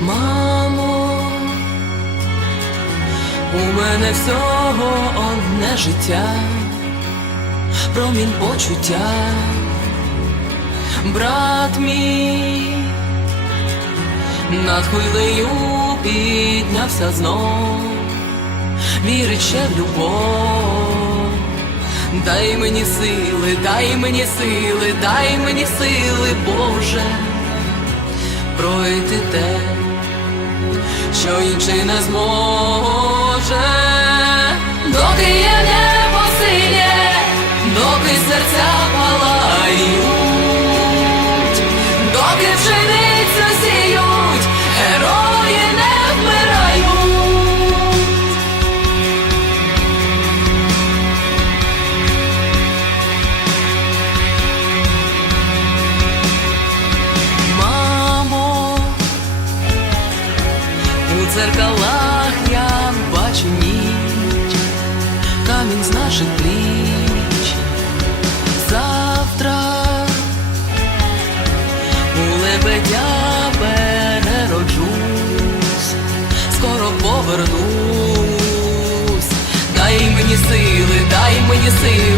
Мамо, у мене всього одне життя, промінь почуття, брат мій, над хвилею піднявся знов, вірить в любов. Дай мені сили, дай мені сили, дай мені сили, Боже, пройти те, що інший не зможе, доки є небо синє, доки серця палають, доки пшеницю у дзеркалах я бачу ніч, камінь з наших пліч. Завтра у лебедя перероджусь, скоро повернусь. Дай мені сили, дай мені сили,